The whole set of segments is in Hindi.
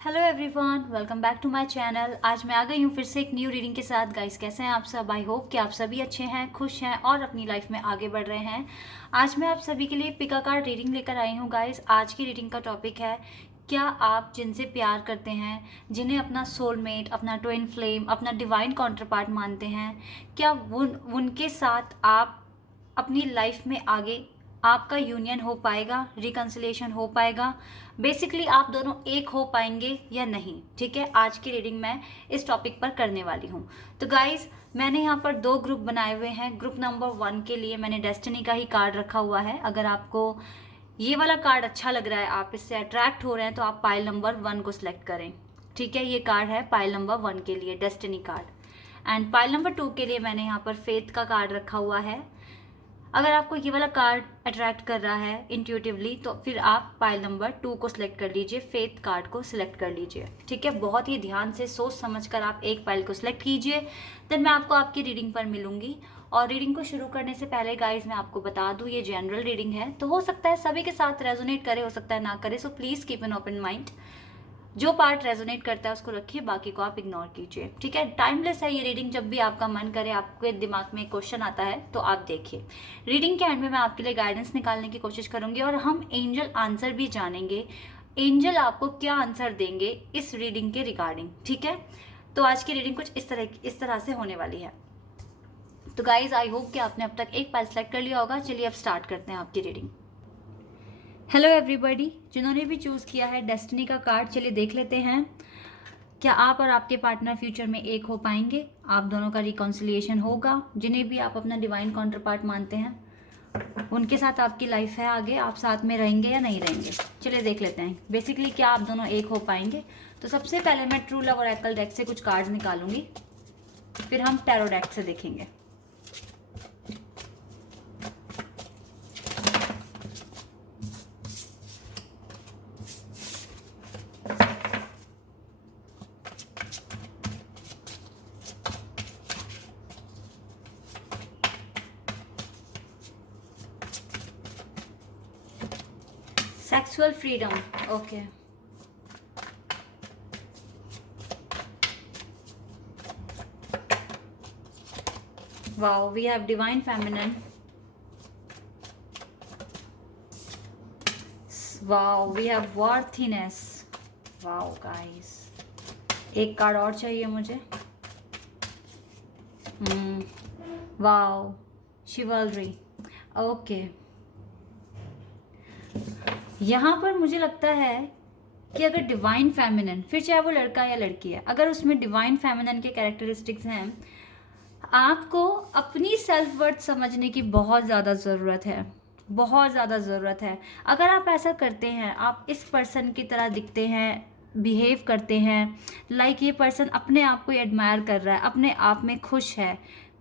Hello everyone, welcome back to my channel. आज मैं आ गई हूँ फिर से एक न्यू रीडिंग के साथ। गाइस, कैसे हैं आप सब? आई होप कि आप सभी अच्छे हैं, खुश हैं और अपनी लाइफ में आगे बढ़ रहे हैं। आज मैं आप सभी के लिए पिका कार्ड रीडिंग लेकर आई हूँ। गाइस, आज की रीडिंग का टॉपिक है, क्या आप जिनसे प्यार करते हैं, जिन्हें अपना सोलमेट, अपना ट्विन फ्लेम, अपना डिवाइन काउंटर पार्ट मानते हैं, क्या उनके साथ आप अपनी लाइफ में आगे आपका यूनियन हो पाएगा, रिकन्सिलेशन हो पाएगा, बेसिकली आप दोनों एक हो पाएंगे या नहीं। ठीक है, आज की रीडिंग मैं इस टॉपिक पर करने वाली हूँ। तो गाइज, मैंने यहाँ पर दो ग्रुप बनाए हुए हैं। ग्रुप नंबर 1 के लिए मैंने डेस्टिनी का ही कार्ड रखा हुआ है। अगर आपको ये वाला कार्ड अच्छा लग रहा है, आप इससे अट्रैक्ट हो रहे हैं, तो आप पाइल नंबर 1 को सिलेक्ट करें। ठीक है, ये कार्ड है पाइल नंबर 1 के लिए, destiny card. And pile number 2 के लिए मैंने यहाँ पर फेथ का कार्ड रखा हुआ है। अगर आपको ये वाला कार्ड अट्रैक्ट कर रहा है इंट्यूटिवली, तो फिर आप पाइल नंबर 2 को सिलेक्ट कर लीजिए, फेथ कार्ड को सिलेक्ट कर लीजिए। ठीक है, बहुत ही ध्यान से सोच समझकर आप एक पाइल को सिलेक्ट कीजिए। देन मैं आपको आपकी रीडिंग पर मिलूंगी। और रीडिंग को शुरू करने से पहले गाइज, मैं आपको बता दूं, ये जनरल रीडिंग है, तो हो सकता है सभी के साथ रेजोनेट करे, हो सकता है ना करे। So please keep an open mind. जो पार्ट रेजोनेट करता है उसको रखिए, बाकी को आप इग्नोर कीजिए। ठीक है, टाइमलेस है ये रीडिंग। जब भी आपका मन करे, आपके दिमाग में क्वेश्चन आता है, तो आप देखिए। रीडिंग के एंड में मैं आपके लिए गाइडेंस निकालने की कोशिश करूंगी और हम एंजल आंसर भी जानेंगे। एंजल आपको क्या आंसर देंगे इस रीडिंग के रिगार्डिंग। ठीक है, तो आज की रीडिंग कुछ इस तरह से होने वाली है। तो गाइज, आई होप कि आपने अब तक एक पाइल सेलेक्ट कर लिया होगा। चलिए अब स्टार्ट करते हैं आपकी रीडिंग। हेलो एवरीबॉडी, जिन्होंने भी चूज़ किया है डेस्टिनी का कार्ड, चलिए देख लेते हैं। क्या आप और आपके पार्टनर फ्यूचर में एक हो पाएंगे? आप दोनों का रिकॉन्सिलिएशन होगा? जिन्हें भी आप अपना डिवाइन काउंटर पार्ट मानते हैं, उनके साथ आपकी लाइफ है आगे, आप साथ में रहेंगे या नहीं रहेंगे? चलिए देख लेते हैं बेसिकली क्या आप दोनों एक हो पाएंगे। तो सबसे पहले मैं ट्रू लव ओरेकल डेक से कुछ कार्ड्स निकालूंगी, फिर हम टैरो डेक से देखेंगे। Sexual freedom. Okay. Wow, we have divine feminine. Wow, we have worthiness. Wow, guys. एक कार्ड और चाहिए मुझे। वाओ, शिवलरी। ओके, यहाँ पर मुझे लगता है कि अगर डिवाइन फेमिनिन, फिर चाहे वो लड़का या लड़की है, अगर उसमें डिवाइन फेमिनिन के कैरेक्टरिस्टिक्स हैं, आपको अपनी सेल्फ वर्थ समझने की बहुत ज़्यादा ज़रूरत है, बहुत ज़्यादा ज़रूरत है। अगर आप ऐसा करते हैं, आप इस पर्सन की तरह दिखते हैं, बिहेव करते हैं, लाइक ये पर्सन अपने आप को एडमायर कर रहा है, अपने आप में खुश है,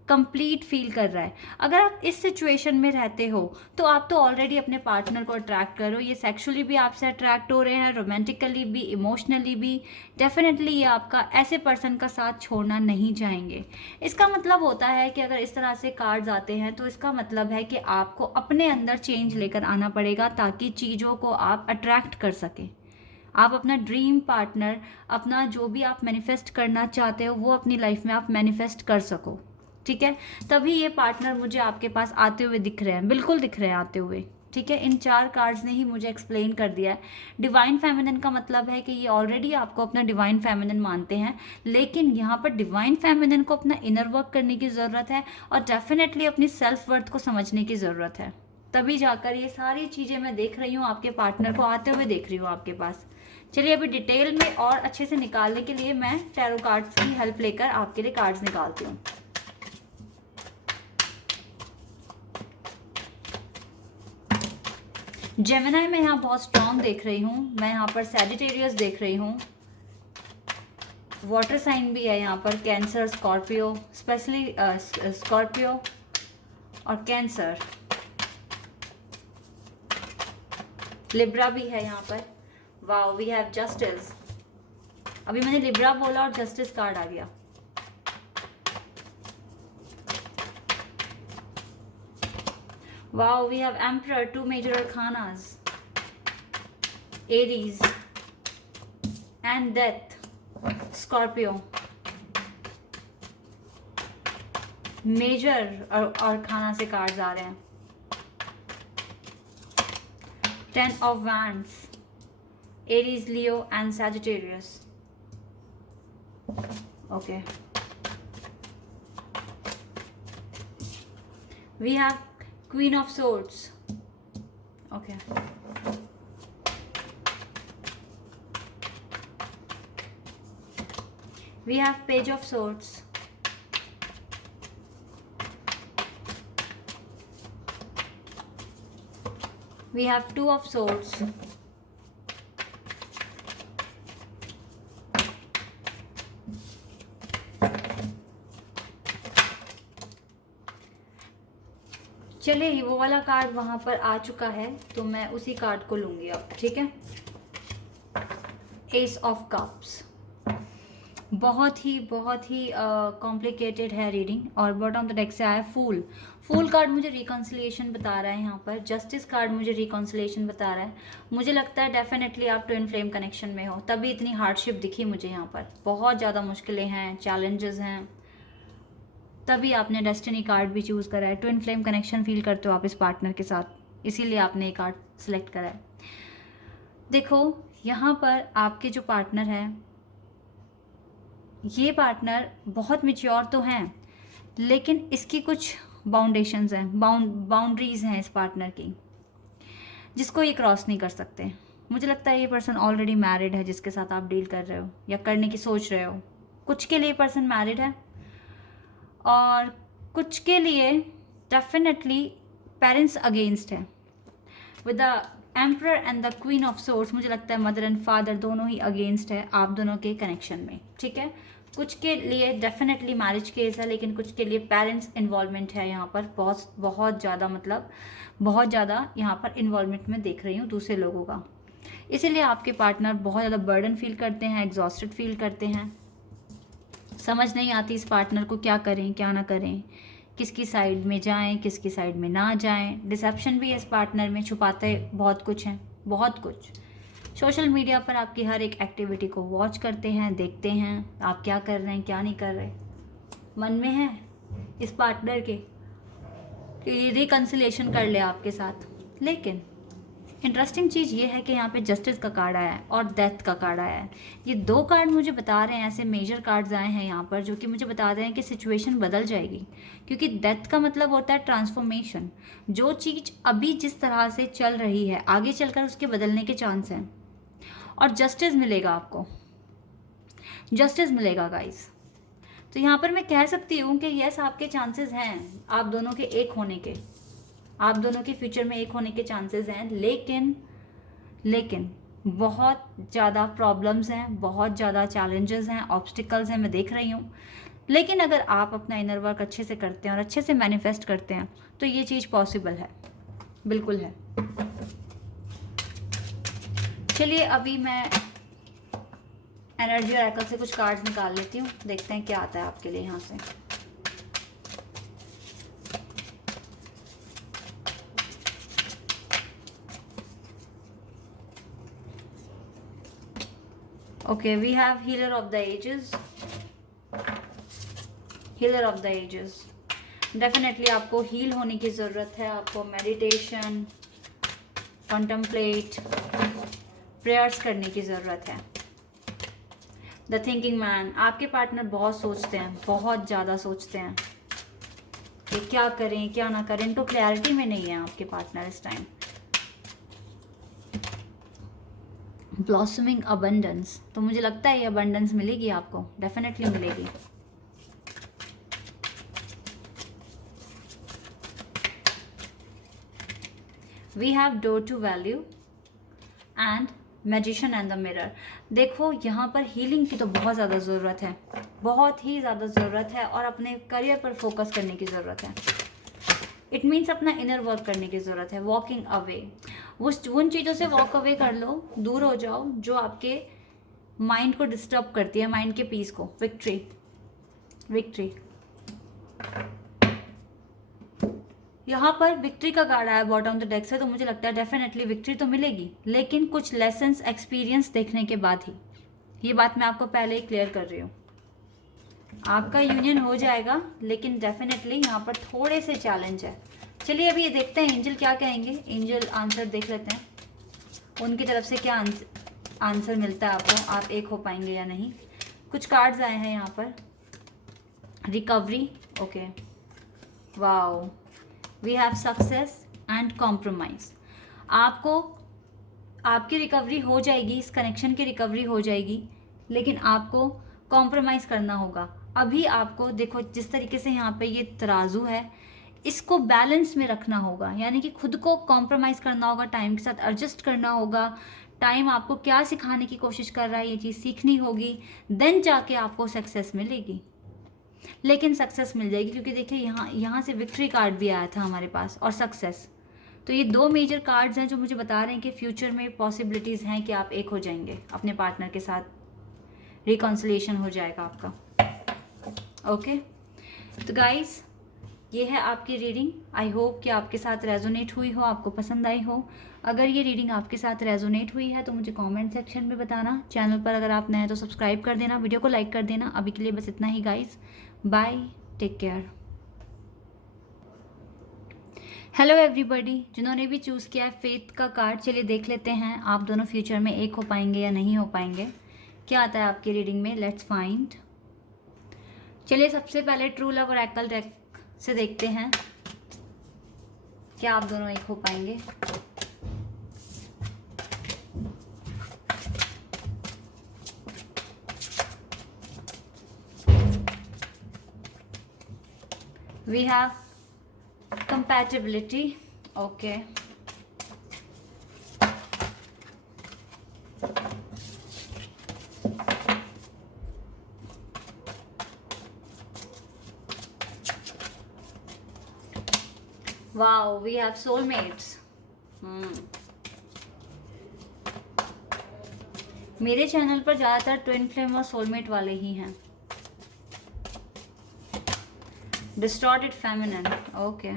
कंप्लीट फील कर रहा है, अगर आप इस सिचुएशन में रहते हो, तो आप तो ऑलरेडी अपने पार्टनर को अट्रैक्ट करो। ये सेक्सुअली भी आपसे अट्रैक्ट हो रहे हैं, रोमांटिकली भी, इमोशनली भी। डेफिनेटली ये आपका ऐसे पर्सन का साथ छोड़ना नहीं चाहेंगे। इसका मतलब होता है कि अगर इस तरह से कार्ड्स आते हैं, तो इसका मतलब है कि आपको अपने अंदर चेंज लेकर आना पड़ेगा, ताकि चीज़ों को आप अट्रैक्ट कर सकें। आप अपना ड्रीम पार्टनर, अपना जो भी आप मैनिफेस्ट करना चाहते हो, वो अपनी लाइफ में आप मैनिफेस्ट कर सको। ठीक है, तभी ये पार्टनर मुझे आपके पास आते हुए दिख रहे हैं, बिल्कुल दिख रहे हैं आते हुए। ठीक है, इन 4 कार्ड्स ने ही मुझे एक्सप्लेन कर दिया है। डिवाइन फेमिनिन का मतलब है कि ये ऑलरेडी आपको अपना डिवाइन फेमिनिन मानते हैं, लेकिन यहाँ पर डिवाइन फेमिनिन को अपना इनर वर्क करने की ज़रूरत है और डेफिनेटली अपनी सेल्फ वर्थ को समझने की ज़रूरत है। तभी जाकर ये सारी चीज़ें मैं देख रही हूँ, आपके पार्टनर को आते हुए देख रही हूँ आपके पास। चलिए अभी डिटेल में और अच्छे से निकालने के लिए मैं टैरो कार्ड्स की हेल्प लेकर आपके लिए कार्ड्स निकालती हूँ। जेमिनाई मैं यहाँ बहुत स्ट्रांग देख रही हूँ, मैं यहाँ पर सैजिटेरियस देख रही हूँ, वाटर साइन भी है यहाँ पर, कैंसर, स्कॉर्पियो, स्पेशली स्कॉर्पियो और कैंसर, लिब्रा भी है यहाँ पर। Wow, we have justice. अभी मैंने लिब्रा बोला और जस्टिस कार्ड आ गया। Wow, we have Emperor, 2 major arcanas, Aries, and death, Scorpio, major और खाना से कार्ड्स आ रहे हैं। 10 of Wands, Aries, Leo and Sagittarius. Okay. We have Queen of Swords. Okay. We have Page of Swords. We have Two of Swords. चलिए, वो वाला कार्ड वहां पर आ चुका है तो मैं उसी कार्ड को लूंगी अब, ठीक है। एस ऑफ कप्स, बहुत ही कॉम्प्लिकेटेड है रीडिंग। और बॉटम ऑफ द डेक से आया फूल। फूल कार्ड मुझे रिकॉन्सिलिएशन बता रहा है यहाँ पर। जस्टिस कार्ड मुझे रिकॉन्सिलिएशन बता रहा है। मुझे लगता है डेफिनेटली आप ट्विन फ्लेम कनेक्शन में हो, तभी इतनी हार्डशिप दिखी मुझे यहाँ पर। बहुत ज़्यादा मुश्किलें हैं, चैलेंजेस हैं, तभी आपने डेस्टिनी कार्ड भी चूज़ करा है। ट्विन फ्लेम कनेक्शन फील करते हो आप इस पार्टनर के साथ, इसीलिए आपने ये कार्ड सेलेक्ट करा है। देखो यहाँ पर आपके जो पार्टनर हैं, ये पार्टनर बहुत मैच्योर तो हैं, लेकिन इसकी कुछ बाउंडेशंस हैं, बाउंड्रीज हैं इस पार्टनर की, जिसको ये क्रॉस नहीं कर सकते। मुझे लगता है ये पर्सन ऑलरेडी मैरिड है जिसके साथ आप डील कर रहे हो या करने की सोच रहे हो। कुछ के लिए पर्सन मैरिड है और कुछ के लिए डेफिनेटली पेरेंट्स अगेंस्ट है। With the emperor and the queen of source, मुझे लगता है मदर एंड फादर दोनों ही अगेंस्ट है आप दोनों के कनेक्शन में, ठीक है। कुछ के लिए डेफिनेटली मैरिज केस है, लेकिन कुछ के लिए पेरेंट्स इन्वॉल्वमेंट है यहाँ पर। बहुत ज़्यादा, मतलब बहुत ज़्यादा यहाँ पर इन्वॉल्वमेंट में देख रही हूँ दूसरे लोगों का। इसीलिए आपके पार्टनर बहुत ज़्यादा बर्डन फील करते हैं, एग्जॉस्टेड फील करते हैं। समझ नहीं आती इस पार्टनर को क्या करें क्या ना करें, किसकी साइड में जाएं किसकी साइड में ना जाएं। डिसेप्शन भी है इस पार्टनर में, छुपाते बहुत कुछ हैं, बहुत कुछ। सोशल मीडिया पर आपकी हर एक एक्टिविटी को वॉच करते हैं, देखते हैं आप क्या कर रहे हैं क्या नहीं कर रहे। मन में है इस पार्टनर के कि रिकन्सिलेशन कर ले आपके साथ। लेकिन इंटरेस्टिंग चीज़ ये है कि यहाँ पे जस्टिस का कार्ड आया है और डेथ का कार्ड आया है। ये दो कार्ड मुझे बता रहे हैं, ऐसे मेजर कार्ड्स आए हैं यहाँ पर जो कि मुझे बता रहे हैं कि सिचुएशन बदल जाएगी। क्योंकि डेथ का मतलब होता है ट्रांसफॉर्मेशन। जो चीज़ अभी जिस तरह से चल रही है, आगे चलकर उसके बदलने के चांस हैं। और जस्टिस मिलेगा आपको, जस्टिस मिलेगा गाइस। तो यहाँ पर मैं कह सकती हूँ कि यस, आपके चांसेस हैं आप दोनों के एक होने के, आप दोनों के फ्यूचर में एक होने के चांसेस हैं। लेकिन बहुत ज़्यादा प्रॉब्लम्स हैं, बहुत ज़्यादा चैलेंजेस हैं, ऑब्स्टिकल्स हैं, मैं देख रही हूँ। लेकिन अगर आप अपना इनर वर्क अच्छे से करते हैं और अच्छे से मैनिफेस्ट करते हैं तो ये चीज़ पॉसिबल है, बिल्कुल है। चलिए अभी मैं एनर्जी ऑरेकल से कुछ कार्ड्स निकाल लेती हूँ, देखते हैं क्या आता है आपके लिए यहाँ से। Okay, we have Healer of the Ages. Healer of the Ages. Definitely आपको हील होने की ज़रूरत है, आपको मेडिटेशन, कंटम्पलेट, प्रेयर्स करने की ज़रूरत है। द थिंकिंग मैन, आपके पार्टनर बहुत सोचते हैं, बहुत ज़्यादा सोचते हैं कि क्या करें क्या ना करें। तो क्लैरिटी में नहीं है आपके पार्टनर इस टाइम। ब्लॉसमिंग अबंडेंस, तो मुझे लगता है ये अबंडेंस मिलेगी आपको, डेफिनेटली मिलेगी। We have door to value and magician and the mirror. देखो यहाँ पर हीलिंग की तो बहुत ज़्यादा ज़रूरत है, बहुत ही ज़्यादा ज़रूरत है, और अपने करियर पर फोकस करने की ज़रूरत है। इट मीन्स अपना इनर वर्क करने की ज़रूरत है। वॉकिंग अवे, उन चीज़ों से वॉक अवे कर लो, दूर हो जाओ जो आपके माइंड को डिस्टर्ब करती है, माइंड के पीस को। विक्ट्री, विक्ट्री, यहाँ पर विक्ट्री का कार्ड आया बॉटम द डेक से, तो मुझे लगता है डेफिनेटली विक्ट्री तो मिलेगी, लेकिन कुछ लेसन्स एक्सपीरियंस देखने के बाद ही। ये बात मैं आपको पहले ही क्लियर कर रही हूँ। आपका यूनियन हो जाएगा, लेकिन डेफिनेटली यहाँ पर थोड़े से चैलेंज है। चलिए अभी ये देखते हैं एंजल क्या कहेंगे। एंजल आंसर देख लेते हैं, उनकी तरफ से क्या आंसर मिलता है आपको, आप एक हो पाएंगे या नहीं। कुछ कार्ड्स आए हैं यहाँ पर। Recovery, okay, wow, we have success and compromise. आपको आपकी रिकवरी हो जाएगी, इस कनेक्शन की रिकवरी हो जाएगी, लेकिन आपको कॉम्प्रोमाइज़ करना होगा। अभी आपको देखो जिस तरीके से यहाँ पे ये तराजू है, इसको बैलेंस में रखना होगा, यानी कि खुद को कॉम्प्रोमाइज़ करना होगा, टाइम के साथ एडजस्ट करना होगा। टाइम आपको क्या सिखाने की कोशिश कर रहा है, ये चीज़ सीखनी होगी, देन जाके आपको सक्सेस मिलेगी। लेकिन सक्सेस मिल जाएगी, क्योंकि देखिए यहाँ से विक्ट्री कार्ड भी आया था हमारे पास, और सक्सेस। तो ये दो मेजर कार्ड्स हैं जो मुझे बता रहे हैं कि फ्यूचर में पॉसिबिलिटीज़ हैं कि आप एक हो जाएंगे, अपने पार्टनर के साथ रिकॉन्सिलिएशन हो जाएगा आपका। ओके, तो गाइस ये है आपकी रीडिंग। आई होप कि आपके साथ रेजोनेट हुई हो, आपको पसंद आई हो। अगर ये रीडिंग आपके साथ रेजोनेट हुई है तो मुझे कमेंट सेक्शन में बताना। चैनल पर अगर आप नए हैं तो सब्सक्राइब कर देना, वीडियो को लाइक कर देना। अभी के लिए बस इतना ही guys, bye, take care. Hello everybody, जिन्होंने भी चूज़ किया है फेथ का कार्ड, चलिए देख लेते हैं आप दोनों फ्यूचर में एक हो पाएंगे या नहीं हो पाएंगे। क्या आता है आपकी रीडिंग में, लेट्स फाइंड। चलिए सबसे पहले ट्रू लव ओरेकल डेक से देखते हैं क्या आप दोनों एक हो पाएंगे। We have compatibility, okay, wow, we have soulmates. मेरे चैनल पर ज़्यादातर ट्विन फ्लेम और सोलमेट वाले ही हैं। Distorted feminine, okay,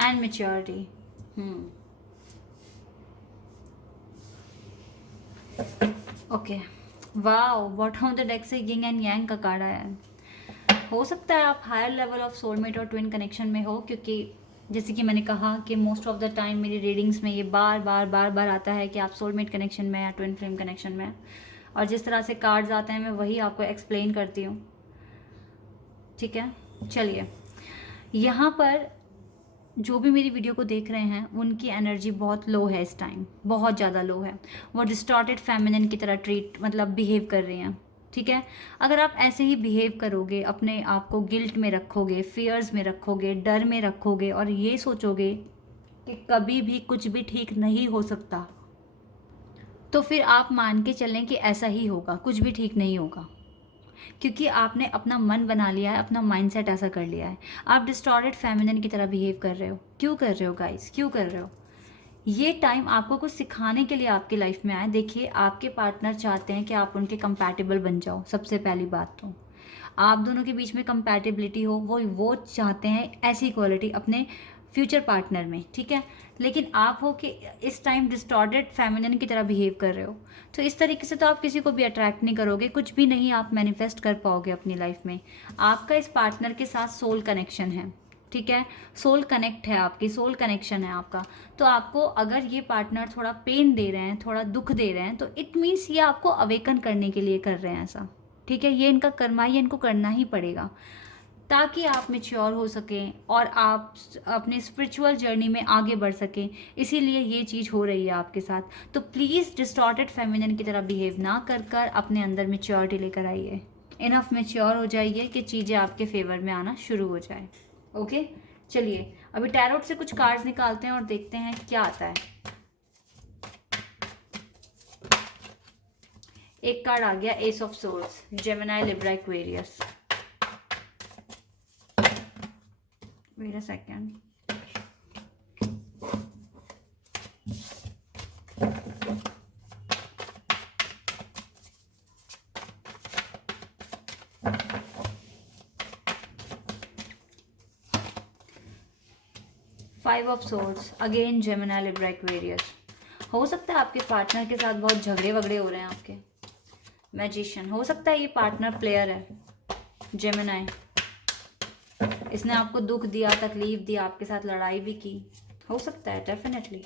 and maturity. Okay, wow, bottom of the deck से यिंग एंड यांग का कार्ड आया है। हो सकता है आप हायर लेवल ऑफ सोलमेट और ट्विन कनेक्शन में हो, क्योंकि जैसे कि मैंने कहा कि मोस्ट ऑफ द टाइम मेरी रीडिंग्स में ये बार बार आता है कि आप सोलमेट कनेक्शन में या ट्विन फ्लेम कनेक्शन में। और जिस तरह से कार्ड्स आते हैं मैं वही आपको एक्सप्लेन करती हूँ, ठीक है। चलिए, यहाँ पर जो भी मेरी वीडियो को देख रहे हैं उनकी एनर्जी बहुत लो है इस टाइम, बहुत ज़्यादा लो है। वो डिस्टॉर्टेड फेमिनिन की तरह मतलब बिहेव कर रहे हैं, ठीक है। अगर आप ऐसे ही बिहेव करोगे, अपने आप को गिल्ट में रखोगे, फियर्स में रखोगे, डर में रखोगे, और ये सोचोगे कि कभी भी कुछ भी ठीक नहीं हो सकता, तो फिर आप मान के चलें कि ऐसा ही होगा, कुछ भी ठीक नहीं होगा, क्योंकि आपने अपना मन बना लिया है, अपना माइंडसेट ऐसा कर लिया है। आप डिस्टॉर्टेड फेमिनिन की तरह बिहेव कर रहे हो। क्यों कर रहे हो गाइस, क्यों कर रहे हो? ये टाइम आपको कुछ सिखाने के लिए आपकी लाइफ में आए। देखिए, आपके पार्टनर चाहते हैं कि आप उनके कंपैटिबल बन जाओ। सबसे पहली बात तो आप दोनों के बीच में कंपैटिबिलिटी हो, वो चाहते हैं ऐसी क्वालिटी अपने फ्यूचर पार्टनर में, ठीक है। लेकिन आप हो कि इस टाइम डिस्टॉर्टेड फेमिनिन की तरह बिहेव कर रहे हो, तो इस तरीके से तो आप किसी को भी अट्रैक्ट नहीं करोगे, कुछ भी नहीं आप मैनिफेस्ट कर पाओगे अपनी लाइफ में। आपका इस पार्टनर के साथ सोल कनेक्शन है, ठीक है, सोल कनेक्ट है, आपकी सोल कनेक्शन है आपका। तो आपको अगर ये पार्टनर थोड़ा पेन दे रहे हैं, थोड़ा दुख दे रहे हैं, तो इट मीन्स ये आपको अवेकन करने के लिए कर रहे हैं ऐसा, ठीक है। ये इनका कर्मा, ये इनको करना ही पड़ेगा ताकि आप मैच्योर हो सकें और आप अपने स्पिरिचुअल जर्नी में आगे बढ़ सकें। इसीलिए ये चीज़ हो रही है आपके साथ। तो प्लीज़ डिस्टॉर्टेड फेमिनिन की तरह बिहेव ना कर अपने अंदर मैच्योरिटी लेकर आइए। इनफ मैच्योर हो जाइए कि चीज़ें आपके फेवर में आना शुरू हो जाए। ओके, चलिए अभी टैरोट से कुछ कार्ड्स निकालते हैं और देखते हैं क्या आता है। एक कार्ड आ गया, ace of swords, Gemini, Libra, Aquarius. Wait a second. 5 of swords, again Gemini, Libra, Aquarius. हो सकता है आपके पार्टनर के साथ बहुत झगड़े वगड़े हो रहे हैं आपके। मैजिशियन, हो सकता है ये पार्टनर प्लेयर है, जेमिनी। इसने आपको दुख दिया, तकलीफ दिया, आपके साथ लड़ाई भी की, हो सकता है डेफिनेटली।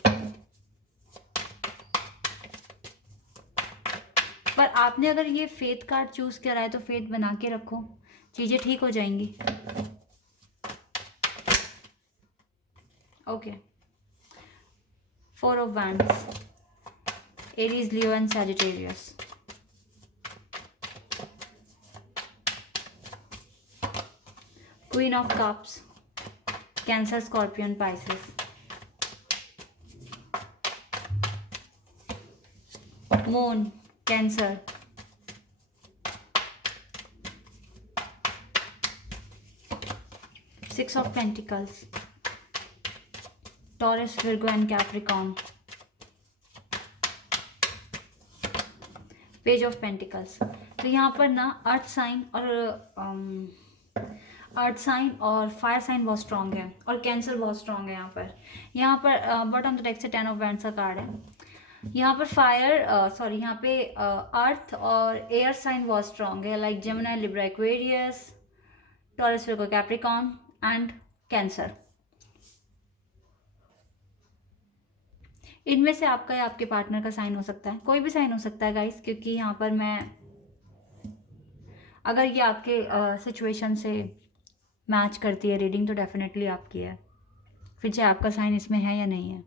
पर आपने अगर ये फेथ कार्ड चूज करा है तो फेथ बना के रखो, चीजें ठीक हो जाएंगी। Okay, 4 of wands, Aries, Leo and Sagittarius. Queen of cups, cancer, scorpion, Pisces. Moon, cancer. Six of pentacles, taurus, Virgo and Capricorn. Page of pentacles. तो यहाँ पर ना अर्थ साइन और फायर साइन बहुत स्ट्रांग है और कैंसर बहुत स्ट्रांग है यहाँ पर बॉटम द डेक से 10 ऑफ वैंड्स का कार्ड है। यहाँ पर यहाँ पे अर्थ और एयर साइन बहुत स्ट्रांग है, like Gemini, Libra, Aquarius, taurus, Virgo, Capricorn and cancer. इनमें से आपका या आपके पार्टनर का साइन हो सकता है, कोई भी साइन हो सकता है गाइस, क्योंकि यहाँ पर मैं अगर ये आपके सिचुएशन से मैच करती है रीडिंग तो डेफिनेटली आपकी है, फिर चाहे आपका साइन इसमें है या नहीं है,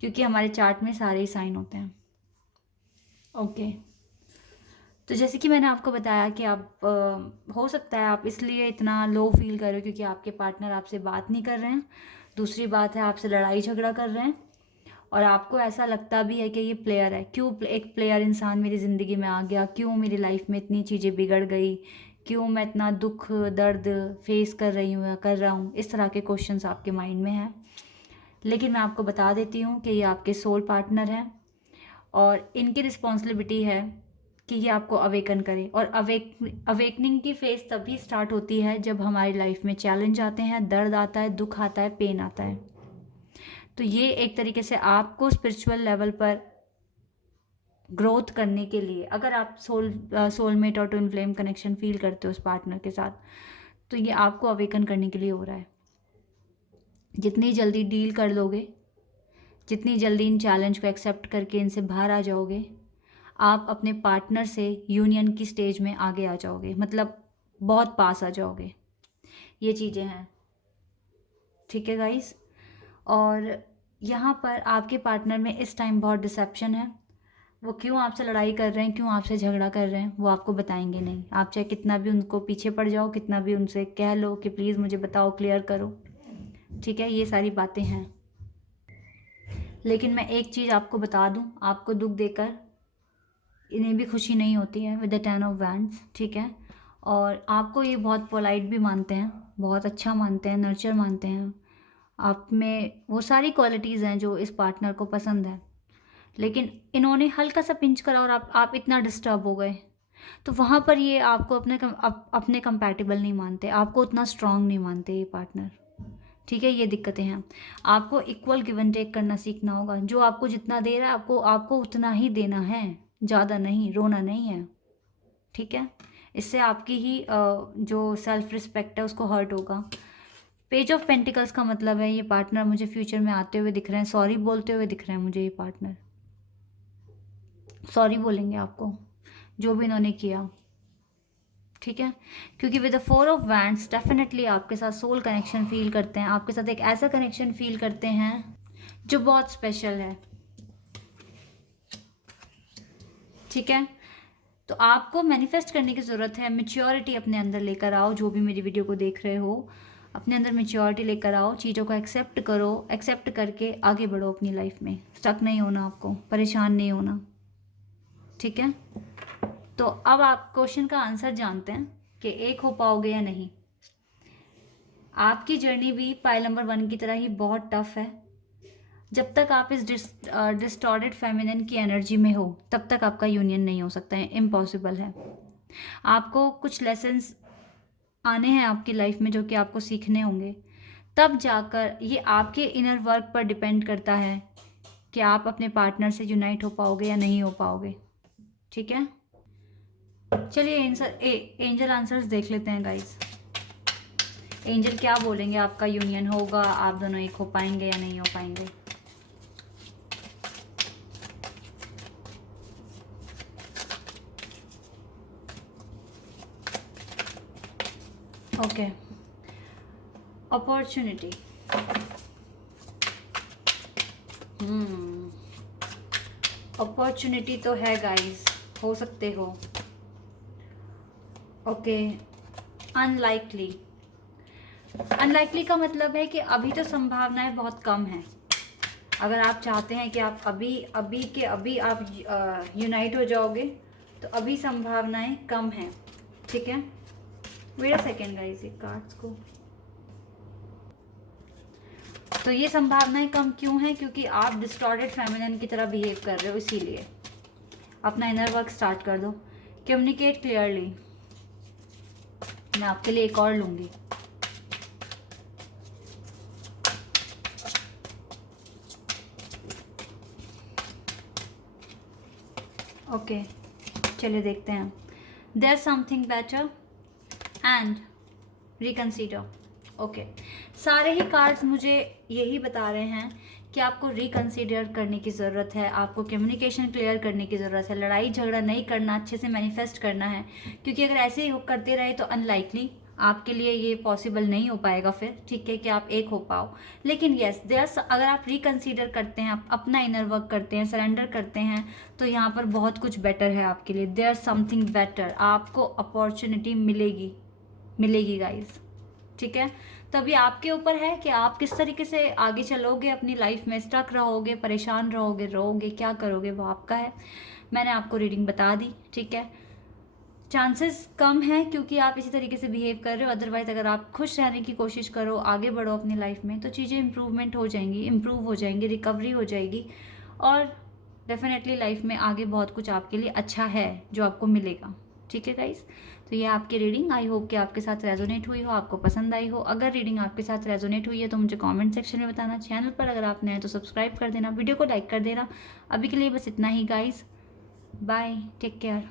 क्योंकि हमारे चार्ट में सारे ही साइन होते हैं। ओके, तो जैसे कि मैंने आपको बताया कि आप हो सकता है आप इसलिए इतना लो फील कर रहे हो क्योंकि आपके पार्टनर आपसे बात नहीं कर रहे हैं। दूसरी बात है, आपसे लड़ाई झगड़ा कर रहे हैं और आपको ऐसा लगता भी है कि ये प्लेयर है, क्यों एक प्लेयर इंसान मेरी ज़िंदगी में आ गया, क्यों मेरी लाइफ में इतनी चीज़ें बिगड़ गई, क्यों मैं इतना दुख दर्द फेस कर रही हूँ या कर रहा हूँ। इस तरह के क्वेश्चंस आपके माइंड में हैं, लेकिन मैं आपको बता देती हूँ कि ये आपके सोल पार्टनर हैं और इनकी रिस्पॉन्सिबिलिटी है कि ये आपको अवेकन करे। और अवेकनिंग की फेज़ तभी स्टार्ट होती है जब हमारी लाइफ में चैलेंज आते हैं, दर्द आता है, दुख आता है, पेन आता है। तो ये एक तरीके से आपको स्पिरिचुअल लेवल पर ग्रोथ करने के लिए, अगर आप सोलमेट और ट्विन फ्लेम कनेक्शन फील करते हो उस पार्टनर के साथ, तो ये आपको अवेकन करने के लिए हो रहा है। जितनी जल्दी डील कर लोगे, जितनी जल्दी इन चैलेंज को एक्सेप्ट करके इनसे बाहर आ जाओगे, आप अपने पार्टनर से यूनियन की स्टेज में आगे आ जाओगे, मतलब बहुत पास आ जाओगे। ये चीज़ें हैं, ठीक है गाइस। और यहाँ पर आपके पार्टनर में इस टाइम बहुत डिसेप्शन है। वो क्यों आपसे लड़ाई कर रहे हैं, क्यों आपसे झगड़ा कर रहे हैं, वो आपको बताएंगे नहीं। आप चाहे कितना भी उनको पीछे पड़ जाओ, कितना भी उनसे कह लो कि प्लीज़ मुझे बताओ, क्लियर करो, ठीक है, ये सारी बातें हैं। लेकिन मैं एक चीज़ आपको बता दूँ, आपको दुख देकर इन्हें भी खुशी नहीं होती है विद द 10 ऑफ वैंड्स, ठीक है। और आपको ये बहुत पोलाइट भी मानते हैं, बहुत अच्छा मानते हैं, नर्चर मानते हैं। आप में वो सारी क्वालिटीज़ हैं जो इस पार्टनर को पसंद है, लेकिन इन्होंने हल्का सा पिंच करा और आप इतना डिस्टर्ब हो गए, तो वहाँ पर ये आपको अपने कंपैटिबल नहीं मानते, आपको उतना स्ट्रांग नहीं मानते ये पार्टनर, ठीक है। ये दिक्कतें हैं। आपको इक्वल गिव एंड टेक करना सीखना होगा। जो आपको जितना दे रहा है आपको उतना ही देना है, ज़्यादा नहीं, रोना नहीं है, ठीक है। इससे आपकी ही जो सेल्फ रिस्पेक्ट है उसको हर्ट होगा। पेज ऑफ पेंटिकल्स का मतलब है ये पार्टनर मुझे फ्यूचर में आते हुए दिख रहे हैं, सॉरी बोलते हुए दिख रहे हैं मुझे। ये पार्टनर सॉरी बोलेंगे आपको जो भी इन्होंने किया, ठीक है। क्योंकि with the 4 of wands definitely आपके साथ सोल कनेक्शन फील करते हैं, आपके साथ एक ऐसा कनेक्शन फील करते हैं जो बहुत स्पेशल है, ठीक है। तो आपको मैनिफेस्ट करने की ज़रूरत है, मैच्योरिटी अपने अंदर लेकर आओ। जो भी मेरी वीडियो को देख रहे हो, अपने अंदर मैच्योरिटी लेकर आओ, चीज़ों को एक्सेप्ट करो, एक्सेप्ट करके आगे बढ़ो अपनी लाइफ में। स्टक नहीं होना, आपको परेशान नहीं होना, ठीक है। तो अब आप क्वेश्चन का आंसर जानते हैं कि एक हो पाओगे या नहीं। आपकी जर्नी भी पाइल नंबर 1 की तरह ही बहुत टफ है। जब तक आप इस डिस्टॉर्टेड फेमिनिन की एनर्जी में हो तब तक आपका यूनियन नहीं हो सकता है, इम्पॉसिबल है। आपको कुछ लेसन्स आने हैं आपकी लाइफ में जो कि आपको सीखने होंगे, तब जाकर ये आपके इनर वर्क पर डिपेंड करता है कि आप अपने पार्टनर से यूनाइट हो पाओगे या नहीं हो पाओगे। ठीक है, चलिए एंजल आंसर्स देख लेते हैं गाइस। एंजल क्या बोलेंगे, आपका यूनियन होगा, आप दोनों एक हो पाएंगे या नहीं हो पाएंगे। Okay, opportunity. अपॉर्चुनिटी तो है गाइस, हो सकते हो। Okay, unlikely. अनलाइकली का मतलब है कि अभी तो संभावनाएं बहुत कम हैं। अगर आप चाहते हैं कि आप अभी आप यूनाइट हो जाओगे तो अभी संभावनाएं कम हैं। ठीक है, वेट अ सेकेंड गाइस, ये कार्ड्स को। तो ये संभावनाएं कम क्यों हैं? क्योंकि आप डिस्टॉर्टेड फेमिनिन की तरह बिहेव कर रहे हो, इसीलिए अपना इनर वर्क स्टार्ट कर दो। Communicate clearly. मैं आपके लिए एक और लूंगी। ओके, चलिए देखते हैं। There something better and reconsider. Okay, सारे ही कार्ड्स मुझे यही बता रहे हैं कि आपको रिकंसीडर करने की ज़रूरत है, आपको कम्युनिकेशन क्लियर करने की ज़रूरत है, लड़ाई झगड़ा नहीं करना, अच्छे से मैनिफेस्ट करना है। क्योंकि अगर ऐसे ही करते रहे तो अनलाइकली आपके लिए ये पॉसिबल नहीं हो पाएगा फिर, ठीक है, कि आप एक हो पाओ। लेकिन यस अगर आप रिकंसीडर करते हैं, आप अपना इनर वर्क करते हैं, सरेंडर करते हैं, तो यहाँ पर बहुत कुछ बेटर है आपके लिए। देयर समथिंग बेटर, आपको अपॉर्चुनिटी मिलेगी गाइज। ठीक है, तो अभी आपके ऊपर है कि आप किस तरीके से आगे चलोगे अपनी लाइफ में। स्टक रहोगे, परेशान रहोगे, क्या करोगे, वो आपका है। मैंने आपको रीडिंग बता दी। ठीक है, चांसेस कम है क्योंकि आप इसी तरीके से बिहेव कर रहे हो। अदरवाइज अगर आप खुश रहने की कोशिश करो, आगे बढ़ो अपनी लाइफ में, तो चीज़ें इम्प्रूव हो जाएंगी, रिकवरी हो जाएगी, और डेफिनेटली लाइफ में आगे बहुत कुछ आपके लिए अच्छा है जो आपको मिलेगा। ठीक है गाइस, तो ये आपकी रीडिंग, आई होप कि आपके साथ रेजोनेट हुई हो, आपको पसंद आई हो। अगर रीडिंग आपके साथ रेजोनेट हुई है तो मुझे कमेंट सेक्शन में बताना। चैनल पर अगर आप नए हैं तो सब्सक्राइब कर देना, वीडियो को लाइक कर देना। अभी के लिए बस इतना ही गाइस, बाय, टेक केयर।